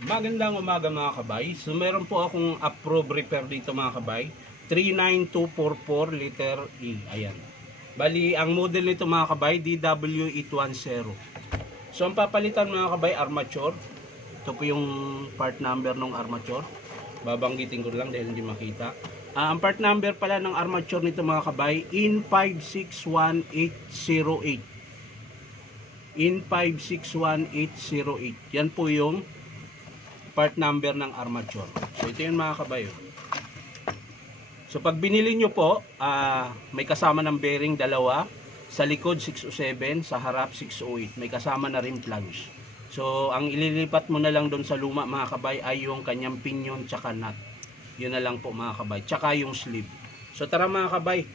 Magandang umaga mga kabay. So meron po akong approved repair dito mga kabay. 39244 liter E. Ayan. Bali, ang model nito mga kabay, DW810. So ang papalitan mga kabay, armature. Ito po yung part number ng armature. Babanggitin ko lang dahil hindi makita. Ang part number pala ng armature nito mga kabay, IN561808. IN561808. Yan po yung part number ng armature. So ito yun mga kabayo. So pag binili nyo po, may kasama ng bearing dalawa, sa likod 607, sa harap 608, may kasama na rin flange. So ang ililipat mo na lang doon sa luma mga kabay ay yung kanyang pinion tsaka nut. Yun na lang po mga kabay, tsaka yung sleeve. So tara mga kabay,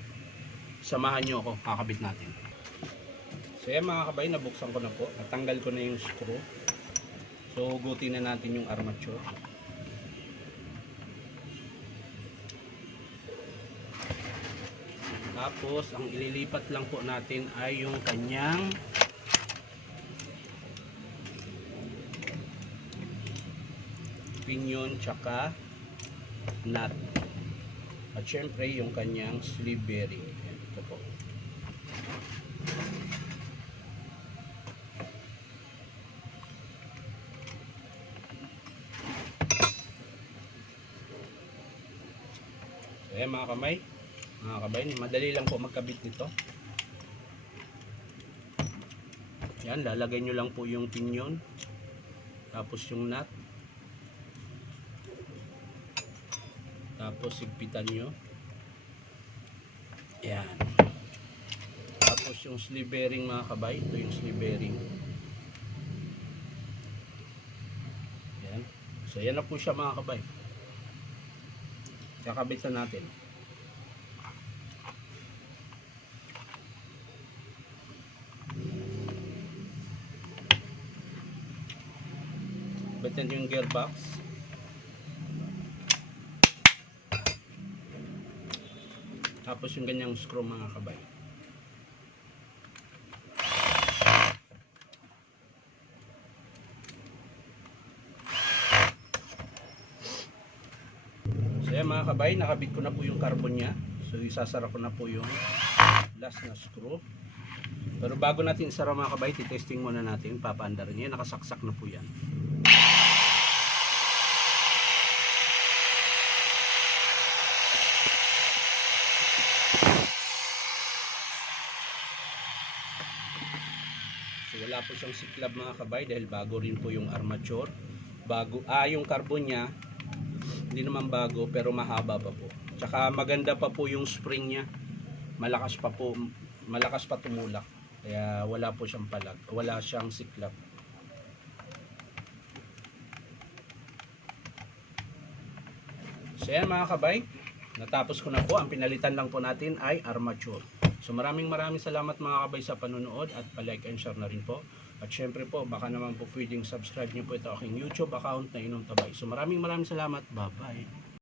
samahan nyo ako, kakabit natin. So yan mga kabay, nabuksan ko na po, natanggal ko na yung screw. So, hugutin na natin yung armature. Tapos, ang ililipat lang po natin ay yung kanyang pinion tsaka nut. At syempre, yung kanyang sleeve bearing. Ito po. Ayan mga kabay, madali lang po magkabit nito. Yan, lalagay nyo lang po yung pinion, tapos yung nut, tapos sigpitan nyo. Yan. Tapos yung sleeve bearing mga kabay, ito yung sleeve bearing. Yan. So yan na po siya mga kabay. Kakabit na natin. Bitan yung gearbox. Tapos yung ganyang screw mga kabay. So yan mga kabay, nakabit ko na po yung carbon nya. So isasara ko na po yung last na screw. Pero bago natin isara mga kabay, titesting muna natin, papaandar niya. Nakasaksak na po yan. So wala po siyang siklab mga kabay dahil bago rin po yung armature. Yung carbon nya hindi naman bago pero mahaba pa po. Tsaka maganda pa po yung spring nya. Malakas pa tumulak. Kaya wala po siyang palag, wala siyang siklab. So yan mga kabay, natapos ko na po. Ang pinalitan lang po natin ay armature. So maraming salamat mga kabay sa panunood at pa-like and share na rin po. At syempre po, baka naman po pwedeng subscribe nyo po ito aking YouTube account na Inom Tabay. So maraming salamat. Bye-bye.